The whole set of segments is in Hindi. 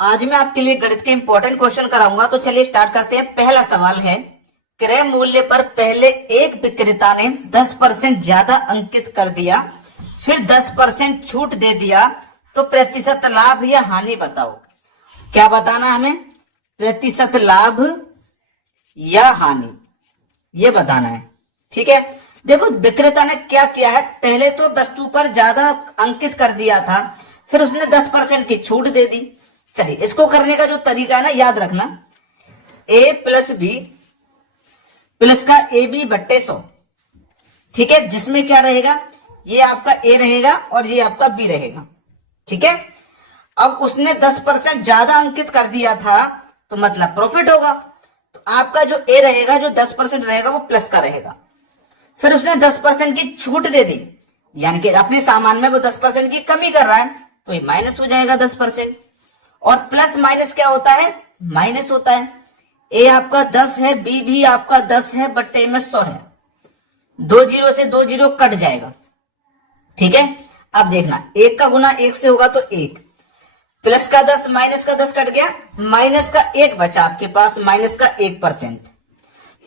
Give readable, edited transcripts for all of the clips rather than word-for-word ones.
आज मैं आपके लिए गणित के इंपॉर्टेंट क्वेश्चन कराऊंगा। तो चलिए स्टार्ट करते हैं। पहला सवाल है, क्रय मूल्य पर पहले एक विक्रेता ने 10% ज्यादा अंकित कर दिया, फिर 10% छूट दे दिया, तो प्रतिशत लाभ या हानि बताओ। क्या बताना है हमें? प्रतिशत लाभ या हानि, ये बताना है। ठीक है, देखो विक्रेता ने क्या किया है, पहले तो वस्तु पर ज्यादा अंकित कर दिया था, फिर उसने 10% की छूट दे दी। चलिए इसको करने का जो तरीका है ना, याद रखना, a प्लस बी प्लस का ए बी बट्टे 100। ठीक है, जिसमें क्या रहेगा, ये आपका a रहेगा और ये आपका b रहेगा। ठीक है, अब उसने 10% ज्यादा अंकित कर दिया था, तो मतलब प्रॉफिट होगा। तो आपका जो a रहेगा, जो 10% रहेगा, वो प्लस का रहेगा। फिर उसने 10% की छूट दे दी, यानी कि अपने सामान में वो 10% की कमी कर रहा है, तो ये माइनस हो जाएगा 10%। और प्लस माइनस क्या होता है? माइनस होता है। ए आपका 10 है, बी भी आपका 10 है, बट्टे में 100 है। 2 जीरो से 2 जीरो कट जाएगा। ठीक है, अब देखना, 1 का गुना 1 से होगा तो 1, प्लस का 10 माइनस का 10 कट गया, माइनस का 1 बचा आपके पास, माइनस का 1%।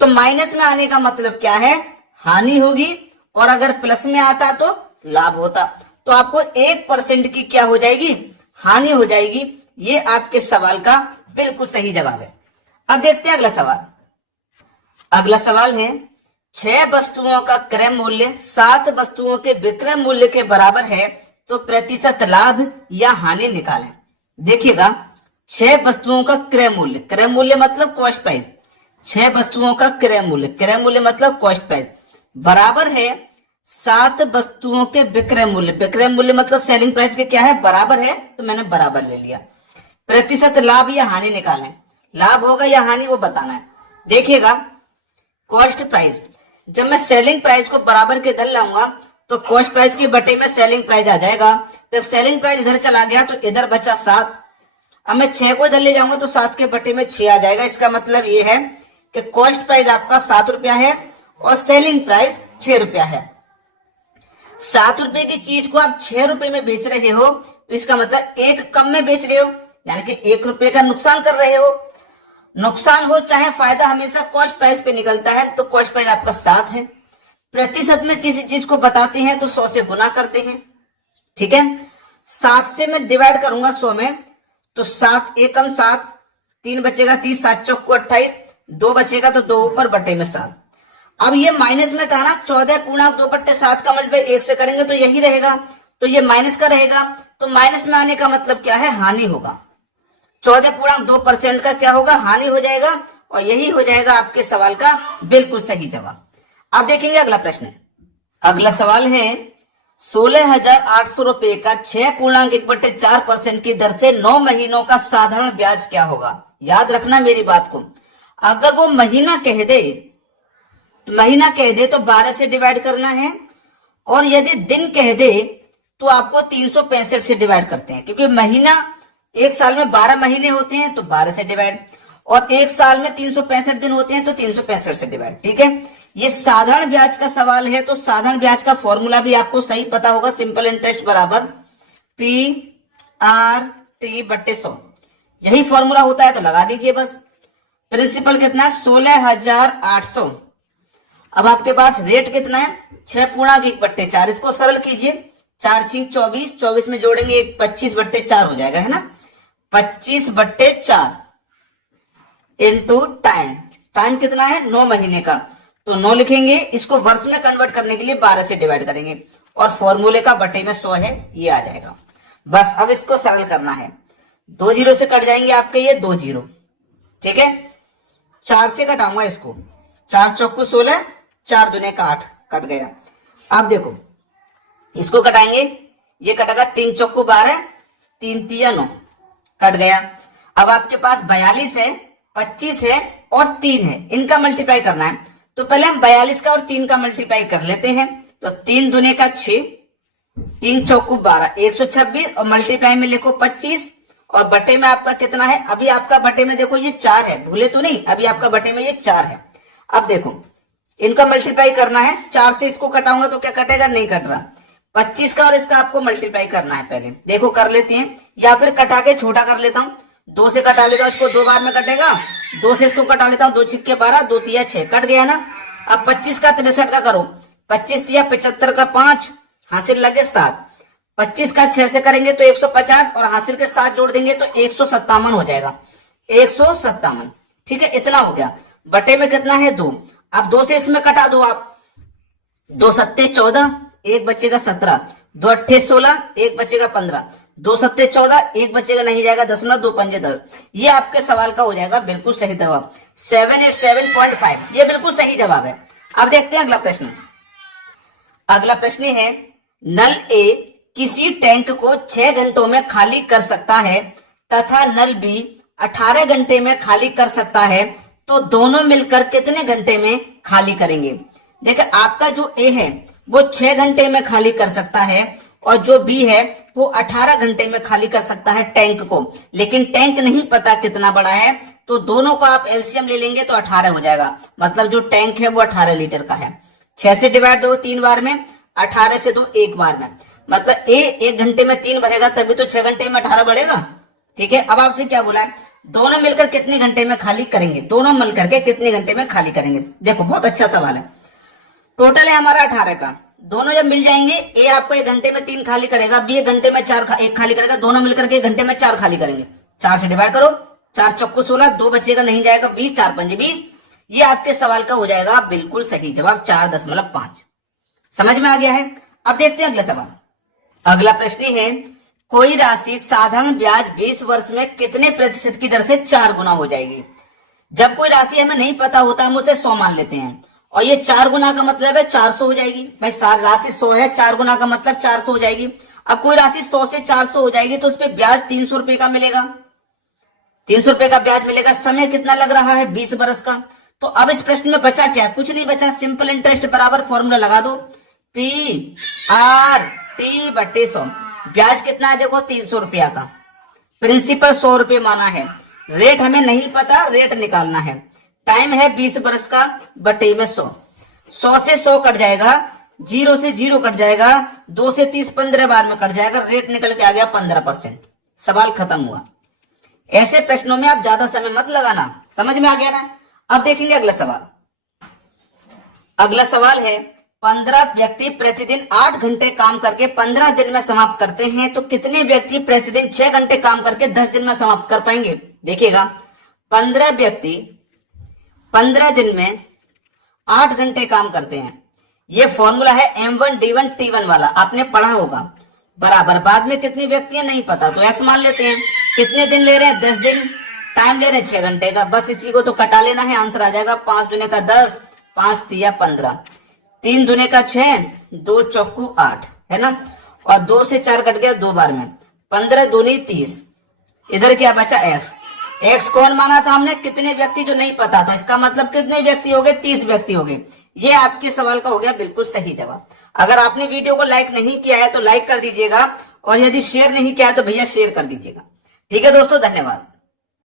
तो माइनस में आने का मतलब क्या है? हानि होगी, और अगर प्लस में आता तो लाभ होता। तो आपको 1% की क्या हो जाएगी? हानि हो जाएगी। ये आपके सवाल का बिल्कुल सही जवाब है। अब देखते हैं अगला सवाल। अगला सवाल है, 6 वस्तुओं का क्रय मूल्य 7 वस्तुओं के विक्रय मूल्य के बराबर है, तो प्रतिशत लाभ या हानि निकालें। देखिएगा, 6 वस्तुओं का क्रय मूल्य, क्रय मूल्य मतलब कॉस्ट प्राइस, 6 वस्तुओं का क्रय मूल्य, क्रय मूल्य मतलब कॉस्ट प्राइस, बराबर है 7 वस्तुओं के विक्रय मूल्य, विक्रय मूल्य मतलब सेलिंग प्राइस के क्या है? बराबर है, तो मैंने बराबर ले लिया। प्रतिशत लाभ या हानि निकालें, लाभ होगा या हानि वो बताना है। देखिएगा, कॉस्ट प्राइस, जब मैं सेलिंग प्राइस को बराबर के इधर लाऊंगा, तो कॉस्ट प्राइस के बटे में सेलिंग प्राइस आ जाएगा। जब सेलिंग प्राइस इधर चला गया तो इधर बचा 7। अब मैं 6 को इधर ले जाऊंगा तो 7 के बटे में 6 आ जाएगा। इसका मतलब ये है कि कॉस्ट प्राइस आपका 7 रुपया है और सेलिंग प्राइस 6 रुपया है। 7 रुपए की चीज को आप 6 रुपए में बेच रहे हो, तो इसका मतलब 1 कम में बेच रहे हो, यानी कि 1 रुपए का नुकसान कर रहे हो। नुकसान हो चाहे फायदा, हमेशा कॉस्ट प्राइस पे निकलता है। तो कॉस्ट प्राइस आपका 7 है। प्रतिशत में किसी चीज को बताते हैं तो 100 से गुना करते हैं। ठीक है, 7 से मैं डिवाइड करूंगा 100 में, तो 7 एकम 7, 3 बचेगा 30, 7 चौको 28, 2 बचेगा तो 2 ऊपर बटे में 7। अब ये माइनस में था ना, 14.2/7 का मल्टीप्लाई 1 से करेंगे तो यही रहेगा, तो ये माइनस का रहेगा। तो माइनस में आने का मतलब क्या है? हानि होगा। 14.2% का क्या होगा? हानि हो जाएगा, और यही हो जाएगा आपके सवाल का बिल्कुल सही जवाब। आप देखेंगे अगला प्रश्न। अगला सवाल है, 16,800 रुपए का 6.1/4% की दर से 9 महीनों का साधारण ब्याज क्या होगा? याद रखना मेरी बात को। अगर वो महीना कह दे, महीना कह दे तो 12 से डिवाइड करना है, और यदि दिन कह दे तो आपको 365 से डिवाइड करते हैं, क्योंकि महीना, एक साल में 12 महीने होते हैं तो 12 से डिवाइड, और एक साल में 365 दिन होते हैं तो 365 से डिवाइड। ठीक है, ये साधारण ब्याज का सवाल है, तो साधारण ब्याज का फॉर्मूला भी आपको सही पता होगा, सिंपल इंटरेस्ट बराबर PRT बट्टे 100, यही फॉर्मूला होता है, तो लगा दीजिए बस। प्रिंसिपल कितना है? 16,800। अब आपके पास रेट कितना है? 6.1/4। इसको सरल कीजिए, 4 6 24, 24 में जोड़ेंगे 25/4 हो जाएगा, है ना? 25/4 इंटू टाइम, टाइम कितना है? 9 महीने का, तो 9 लिखेंगे। इसको वर्ष में कन्वर्ट करने के लिए 12 से डिवाइड करेंगे, और फॉर्मूले का बटे में 100 है, ये आ जाएगा बस। अब इसको सरल करना है, 2 जीरो से कट जाएंगे आपके ये 2 जीरो। ठीक है, 4 से घटाऊंगा इसको, 4 चौको 16, 4 दूने का 8, कट गया। अब देखो इसको कटाएंगे, ये कटेगा 3 चौको 12, 3 तिया 9, कट गया। अब आपके पास 42 है, 25 है और 3 है, इनका मल्टीप्लाई करना है। तो पहले हम 42 का और 3 का मल्टीप्लाई कर लेते हैं। तो 3 दूने का 6, 3 चौको 12, 126, और मल्टीप्लाई में लिखो 25, और बटे में आपका कितना है? अभी आपका बटे में देखो ये 4 है, भूले तो नहीं, अभी आपका बटे में ये 4 है। अब देखो इनका मल्टीप्लाई करना है, 4 से इसको कटाऊंगा तो क्या कटेगा? नहीं कट रहा। 25 का और इसका आपको मल्टीप्लाई करना है। पहले देखो कर लेते हैं, या फिर कटा के छोटा कर लेता हूं। 2 से कटा लेता हूँ इसको, 2 बार में कटेगा। 2 से इसको कटा लेता हूँ, 2 छिक्के 12, 2 तिया 6, कट गया ना। अब 25 का 63 का करो, 25 तिया 75 का 5, हासिल लगे 7। 25 का 6 से करेंगे तो 150 और हासिल के 7 जोड़ देंगे तो 157 हो जाएगा, 157। ठीक है, इतना हो गया। बटे में कितना है 2। अब 2 से इसमें कटा दो आप, 2 सत्ते 14, 1 बचेगा 17, 2 अट्ठे 16, 1 बचेगा 15, 2 सत्ते 14, 1 बचेगा नहीं जाएगा 10, 2 पंजे 10। ये आपके सवाल का हो जाएगा बिल्कुल सही जवाब, 787.5। ये बिल्कुल सही जवाब है। अब देखते हैं अगला प्रश्न। अगला प्रश्न है, नल ए किसी टैंक को 6 घंटों में खाली कर सकता है तथा नल बी 18 घंटे में खाली कर सकता है, तो दोनों मिलकर कितने घंटे में खाली करेंगे? देखिए, आपका जो ए है वो 6 घंटे में खाली कर सकता है और जो बी है वो 18 घंटे में खाली कर सकता है टैंक को, लेकिन टैंक नहीं पता कितना बड़ा है, तो दोनों को आप एलसीएम ले लेंगे तो 18 हो जाएगा। मतलब जो टैंक है वो 18 लीटर का है। 6 से डिवाइड दो 3 बार में, 18 से दो 1 बार में, मतलब ए 1 घंटे में 3 भरेगा तभी तो 6 घंटे में 18 बढ़ेगा। ठीक है, अब आपसे क्या बोला है, दोनों मिलकर कितने घंटे में खाली करेंगे? दोनों मिलकर के कितने घंटे में खाली करेंगे? देखो, बहुत अच्छा सवाल है। टोटल है हमारा 18 का, दोनों जब मिल जाएंगे, ए आपको 1 घंटे में 3 खाली करेगा, बी 1 घंटे में 1 खाली करेगा, दोनों मिलकर के 1 घंटे में 4 खाली करेंगे। 4 से डिवाइड करो, 4 चौको 16, 2 बचेगा नहीं जाएगा 20, 4 पंजे 20। ये आपके सवाल का हो जाएगा बिल्कुल सही जवाब, 4.5। समझ में आ गया है? अब देखते हैं अगला सवाल। अगला प्रश्न है, कोई राशि साधारण ब्याज 20 वर्ष में कितने प्रतिशत की दर से 4 गुना हो जाएगी? जब कोई राशि हमें नहीं पता होता, हम उसे 100 मान लेते हैं और ये 4 गुना का मतलब है 400 हो जाएगी। भाई राशि 100 है, 4 गुना का मतलब 400 हो जाएगी। अब कोई राशि 100 से 400 हो जाएगी तो उस पर ब्याज 300 रुपए का मिलेगा, 300 रुपए का ब्याज मिलेगा। समय कितना लग रहा है? 20 बरस का। तो अब इस प्रश्न में बचा क्या? कुछ नहीं बचा। सिंपल इंटरेस्ट बराबर फॉर्मूला लगा दो, पी आर टी बटे 100। ब्याज कितना है? देखो 300 रुपया का। प्रिंसिपल 100 रुपये माना है। रेट हमें नहीं पता, रेट निकालना है। टाइम है 20 बरस का, बटे में 100। 100 से 100 कट जाएगा, 0 से 0 कट जाएगा, 2 से 30 15 बार में कट जाएगा, रेट निकल के आ गया 15%। सवाल खत्म हुआ। ऐसे प्रश्नों में आप ज्यादा समय मत लगाना। समझ में आ गया ना? अब देखेंगे अगला सवाल। अगला सवाल है, 15 व्यक्ति प्रतिदिन 8 घंटे काम करके 15 दिन में समाप्त करते हैं, तो कितने व्यक्ति प्रतिदिन 6 घंटे काम करके 10 दिन में समाप्त कर पाएंगे? देखिएगा, 15 व्यक्ति 15 दिन में 8 घंटे काम करते हैं। ये फॉर्मूला है M1 D1 T1 वाला, आपने पढ़ा होगा। बराबर बाद में कितने व्यक्ति हैं नहीं पता, तो एक्स मान लेते हैं। कितने दिन ले रहे हैं? 10 दिन। टाइम ले रहे हैं 6 घंटे का। बस इसी को तो कटा लेना है, आंसर आ जाएगा 5 दूने का 10, 5 तिया 15, 3 दूने का 6, 2 चौकू 8, है ना। और 2 से 4 कट गया 2 बार में, 15 दूनी 30। इधर क्या बचा? एक्स। एक्स कौन माना था हमने? कितने व्यक्ति, जो नहीं पता था। इसका मतलब कितने व्यक्ति हो गए? 30 व्यक्ति हो गए। ये आपके सवाल का हो गया बिल्कुल सही जवाब। अगर आपने वीडियो को लाइक नहीं किया है तो लाइक कर दीजिएगा, और यदि शेयर नहीं किया है तो भैया शेयर कर दीजिएगा। ठीक है दोस्तों, धन्यवाद।